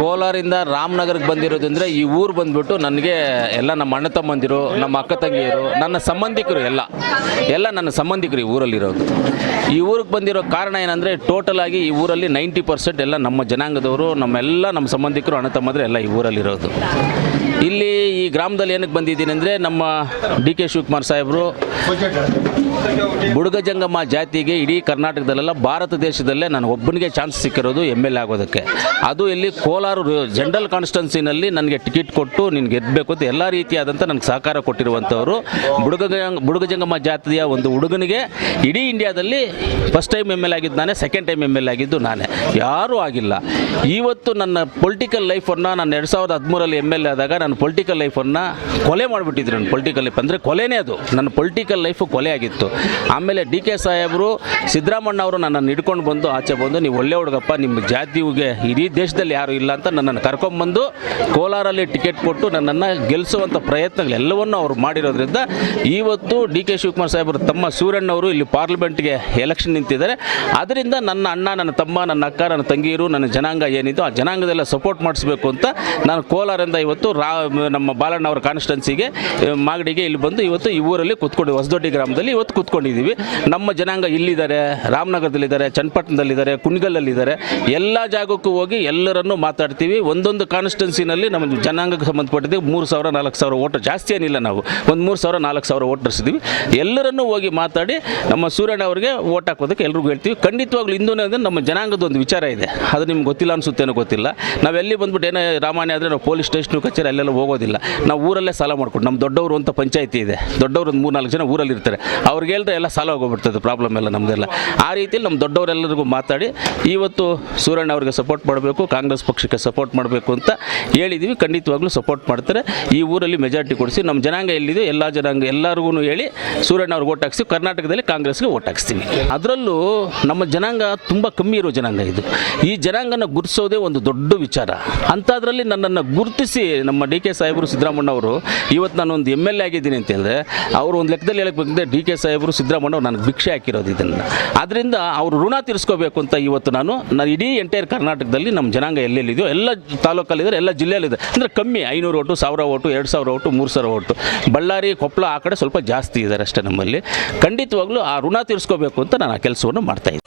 ಕೋಲಾರಿಂದ ರಾಮನಗರಕ್ಕೆ ಬಂದಿರೋದಂದರೆ ಈ ಊರು ಬಂದ್ಬಿಟ್ಟು ನನಗೆ ಎಲ್ಲ ನಮ್ಮ ಅಣ್ಣ ತಮ್ಮಂದಿರು, ನಮ್ಮ ಅಕ್ಕ ತಂಗಿಯರು, ನನ್ನ ಸಂಬಂಧಿಕರು ಎಲ್ಲ ನನ್ನ ಸಂಬಂಧಿಕರು ಈ ಊರಲ್ಲಿರೋದು. ಈ ಊರಿಗೆ ಬಂದಿರೋ ಕಾರಣ ಏನಂದರೆ ಟೋಟಲ್ ಆಗಿ ಈ ಊರಲ್ಲಿ 90% ಎಲ್ಲ ನಮ್ಮ ಜನಾಂಗದವರು, ನಮ್ಮ ಸಂಬಂಧಿಕರು, ಅಣ್ಣ ತಮ್ಮಂದಿರು ಎಲ್ಲ ಈ ಊರಲ್ಲಿರೋದು. ಇಲ್ಲಿ ಈ ಗ್ರಾಮದಲ್ಲಿ ಏನಕ್ಕೆ ಬಂದಿದ್ದೀನಿ ಅಂದರೆ ನಮ್ಮ ಡಿ ಕೆ ಶಿವಕುಮಾರ್ ಸಾಹೇಬರು ಬುಡುಗ ಜಂಗಮ ಜಾತಿಗೆ ಇಡೀ ಕರ್ನಾಟಕದಲ್ಲೆಲ್ಲ ಭಾರತ ದೇಶದಲ್ಲೇ ನಾನು ಒಬ್ಬನಿಗೆ ಚಾನ್ಸ್ ಸಿಕ್ಕಿರೋದು MLA ಆಗೋದಕ್ಕೆ. ಅದು ಇಲ್ಲಿ ಕೋಲಾರ ಜನರಲ್ ಕಾನ್ಸ್ಟಿಟ್ಯೂನ್ಸಿನಲ್ಲಿ ನನಗೆ ಟಿಕೆಟ್ ಕೊಟ್ಟು ನೀನು ಗೆದ್ದಬೇಕು ಅಂತ ಎಲ್ಲ ರೀತಿಯಾದಂಥ ನನಗೆ ಸಹಕಾರ ಕೊಟ್ಟಿರುವಂಥವರು. ಬುಡುಗ ಜಂಗಮ ಜಾತಿಯ ಒಂದು ಹುಡುಗನಿಗೆ ಇಡೀ ಇಂಡಿಯಾದಲ್ಲಿ ಫಸ್ಟ್ ಟೈಮ್ MLA ಆಗಿದ್ದು ನಾನೇ, ಸೆಕೆಂಡ್ ಟೈಮ್ MLA ಆಗಿದ್ದು ನಾನೇ, ಯಾರೂ ಆಗಿಲ್ಲ. ಇವತ್ತು ನನ್ನ ಪೊಲಿಟಿಕಲ್ ಲೈಫನ್ನು ನಾನು 2013 MLA ಆದಾಗ ನನ್ನ ಪೊಲಿಟಿಕಲ್ ಲೈಫನ್ನು ಕೊಲೆ ಮಾಡಿಬಿಟ್ಟಿದ್ರು. ನನ್ನ ಪೊಲಿಟಿಕಲ್ ಲೈಫ್ ಅಂದರೆ ಕೊಲೆನೇ, ಅದು ನನ್ನ ಪೊಲಿಟಿಕಲ್ ಲೈಫು ಕೊಲೆ ಆಗಿತ್ತು. ಆಮೇಲೆ ಡಿ ಕೆ ಸಾಹೇಬರು, ಸಿದ್ದರಾಮಣ್ಣ ಅವರು ನನ್ನನ್ನು ಹಿಡ್ಕೊಂಡು ಬಂದು ಆಚೆ ಬಂದು ನೀವು ಒಳ್ಳೆ ಹುಡುಗಪ್ಪ, ನಿಮ್ಮ ಜಾತಿಗೆ ಇಡೀ ದೇಶದಲ್ಲಿ ಯಾರೂ ಇಲ್ಲ ಅಂತ ನನ್ನನ್ನು ಕರ್ಕೊಂಬಂದು ಕೋಲಾರಲ್ಲಿ ಟಿಕೆಟ್ ಕೊಟ್ಟು ನನ್ನನ್ನು ಗೆಲ್ಲಿಸುವಂಥ ಪ್ರಯತ್ನಗಳೆಲ್ಲವನ್ನೂ ಅವರು ಮಾಡಿರೋದ್ರಿಂದ ಇವತ್ತು ಡಿ ಕೆ ಶಿವಕುಮಾರ್ ಸಾಹೇಬರು ತಮ್ಮ ಸೂರಣ್ಣವರು ಇಲ್ಲಿ ಪಾರ್ಲಿಮೆಂಟ್ಗೆ ಎಲೆಕ್ಷನ್ ನಿಂತಿದ್ದಾರೆ. ಅದರಿಂದ ನನ್ನ ಅಣ್ಣ, ನನ್ನ ತಮ್ಮ, ನನ್ನ ಅಕ್ಕ, ನನ್ನ ತಂಗಿಯರು, ನನ್ನ ಜನಾಂಗ ಏನಿತ್ತು ಆ ಜನಾಂಗದೆಲ್ಲ ಸಪೋರ್ಟ್ ಮಾಡಿಸ್ಬೇಕು ಅಂತ ನಾನು ಕೋಲಾರಿಂದ ಇವತ್ತು ನಮ್ಮ ಬಾಲಣ್ಣ ಅವರ ಕಾನ್ಸ್ಟಿಟ್ಯೂನ್ಸಿಗೆ ಮಾಗಡಿಗೆ ಇಲ್ಲಿ ಬಂದು ಇವತ್ತು ಈ ಊರಲ್ಲಿ ಕೂತ್ಕೊಂಡು ಹೊಸದೊಡ್ಡಿ ಗ್ರಾಮದಲ್ಲಿ ಇವತ್ತು ಕೂತ್ಕೊಂಡಿದ್ದೀವಿ. ನಮ್ಮ ಜನಾಂಗ ಇಲ್ಲಿದ್ದಾರೆ, ರಾಮನಗರದಲ್ಲಿದ್ದಾರೆ, ಚನ್ನಪಟ್ಟಣದಲ್ಲಿದ್ದಾರೆ, ಕುಣಿಗಲ್ಲಲ್ಲಿದ್ದಾರೆ. ಎಲ್ಲ ಜಾಗಕ್ಕೂ ಹೋಗಿ ಎಲ್ಲರನ್ನೂ ಮಾತಾಡ್ತೀವಿ. ಒಂದೊಂದು ಕಾನ್ಸ್ಟಿಟ್ಯೂನ್ಸಿನಲ್ಲಿ ನಮ್ಮ ಜನಾಂಗಕ್ಕೆ ಸಂಬಂಧಪಟ್ಟಿದ್ದು 3,000 4,000 ವೋಟರ್, ಜಾಸ್ತಿ ಏನಿಲ್ಲ, ನಾವು ಒಂದು 3,000 4,000 ವೋಟರ್ಸ್ ಇದ್ದೀವಿ. ಎಲ್ಲರನ್ನೂ ಹೋಗಿ ಮಾತಾಡಿ ನಮ್ಮ ಸೂರ್ಯಣ್ಣ ಅವರಿಗೆ ವೋಟ್ ಹಾಕೋದಕ್ಕೆ ಎಲ್ರಿಗೂ ಹೇಳ್ತೀವಿ. ಖಂಡಿತವಾಗ್ಲೂ ಹಿಂದೂ ಅಂದರೆ ನಮ್ಮ ಜನಾಂಗದ ಒಂದು ವಿಚಾರ ಇದೆ, ಅದು ನಿಮ್ಗೆ ಗೊತ್ತಿಲ್ಲ ಅನಿಸುತ್ತೇನೋ ಗೊತ್ತಿಲ್ಲ. ನಾವೆಲ್ಲಿ ಬಂದ್ಬಿಟ್ಟು ಏನೋ ರಾಮಾಯಣ ಆದರೆ ನಾವು ಪೊಲೀಸ್ ಸ್ಟೇಷನ್ ಕಚೇರಿ ಅಲ್ಲೆಲ್ಲ ಹೋಗೋದಿಲ್ಲ. ನಾವು ಊರಲ್ಲೇ ಸಾಲ ಮಾಡ್ಕೊಂಡು, ನಮ್ಮ ದೊಡ್ಡವರು ಅಂತ ಪಂಚಾಯತಿ ಇದೆ, ದೊಡ್ಡವರು ಒಂದು 3-4 ಜನ ಊರಲ್ಲಿ ಇರ್ತಾರೆ, ಅವ್ರಿಗೆ ಹೇಳಿದ್ರೆ ಎಲ್ಲ ಸಾಲ ಹೋಗ್ಬಿಡ್ತದೆ, ಪ್ರಾಬ್ಲಮ್ ಎಲ್ಲ ನಮ್ಮದೆಲ್ಲ. ಆ ರೀತಿಯಲ್ಲಿ ನಮ್ಮ ದೊಡ್ಡವರೆಲ್ಲರಿಗೂ ಮಾತಾಡಿ ಇವತ್ತು ಸೂರಣ್ಣ ಅವರಿಗೆ ಸಪೋರ್ಟ್ ಮಾಡಬೇಕು, ಕಾಂಗ್ರೆಸ್ ಪಕ್ಷಕ್ಕೆ ಸಪೋರ್ಟ್ ಮಾಡಬೇಕು ಅಂತ ಹೇಳಿದ್ದೀವಿ. ಖಂಡಿತವಾಗ್ಲೂ ಸಪೋರ್ಟ್ ಮಾಡ್ತಾರೆ. ಈ ಊರಲ್ಲಿ ಮೆಜಾರಿಟಿ ಕೊಡಿಸಿ ನಮ್ಮ ಜನಾಂಗ ಎಲ್ಲಿದೆ ಎಲ್ಲ ಜನಾಂಗ ಎಲ್ಲರಿಗೂ ಹೇಳಿ ಸೂರಣ್ಣ ಅವ್ರಿಗೆ ಓಟ್ ಹಾಕ್ಸ್ತೀವಿ. ಕರ್ನಾಟಕದಲ್ಲಿ ಕಾಂಗ್ರೆಸ್ಗೆ ಓಟ್ ಹಾಕ್ಸ್ತೀವಿ. ಅದರಲ್ಲೂ ನಮ್ಮ ಜನಾಂಗ ತುಂಬ ಕಮ್ಮಿ ಇರೋ ಜನಾಂಗ ಇದು. ಈ ಜನಾಂಗನ ಗುರುತಿಸೋದೇ ಒಂದು ದೊಡ್ಡ ವಿಚಾರ. ಅಂಥದ್ರಲ್ಲಿ ನನ್ನನ್ನು ಗುರುತಿಸಿ ನಮ್ಮ ಡಿ ಕೆ ಸಾಹೇಬರು, ಸಿದ್ದರಾಮಣ್ಣ ಅವರು ಇವತ್ತು ನಾನು ಒಂದು MLA ಆಗಿದ್ದೀನಿ ಅಂತ ಹೇಳಿದ್ರೆ ಅವರು ಒಂದು ಲೆಕ್ಕದಲ್ಲಿ ಹೇಳಕ್ಕೆ ಬಂದಿದ್ದೆ, ಡಿ ಕೆ ಸಾಹೇಬರು, ಸಿದ್ದರಾಮಣ್ಣ ಅವರು ನನಗೆ ಭಿಕ್ಷೆ ಹಾಕಿರೋದು ಇದನ್ನು. ಅದರಿಂದ ಅವರು ಋಣ ತೀರಿಸ್ಕೋಬೇಕು ಅಂತ ಇವತ್ತು ನಾನು ಇಡೀ ಎಂಟೈರ್ ಕರ್ನಾಟಕದಲ್ಲಿ ನಮ್ಮ ಜನಾಂಗ ಎಲ್ಲೆಲ್ಲಿದೆಯೋ ಎಲ್ಲ ತಾಲೂಕಲ್ಲಿದ್ದಾರೆ, ಎಲ್ಲ ಜಿಲ್ಲೆಯಲ್ಲಿದೆ. ಅಂದರೆ ಕಮ್ಮಿ 500 vote, 1000 vote, 2000 vote, 3000 vote. Ballari, Koppal ಆ ಕಡೆ ಸ್ವಲ್ಪ ಜಾಸ್ತಿ ಇದ್ದಾರೆ ಅಷ್ಟೇ. ನಮ್ಮಲ್ಲಿ ಖಂಡಿತವಾಗ್ಲೂ ಆ ಋಣ ತೀರಿಸ್ಕೋಬೇಕು ಅಂತ ನಾನು ಆ ಕೆಲಸವನ್ನು ಮಾಡ್ತಾಯಿದ್ದೀನಿ.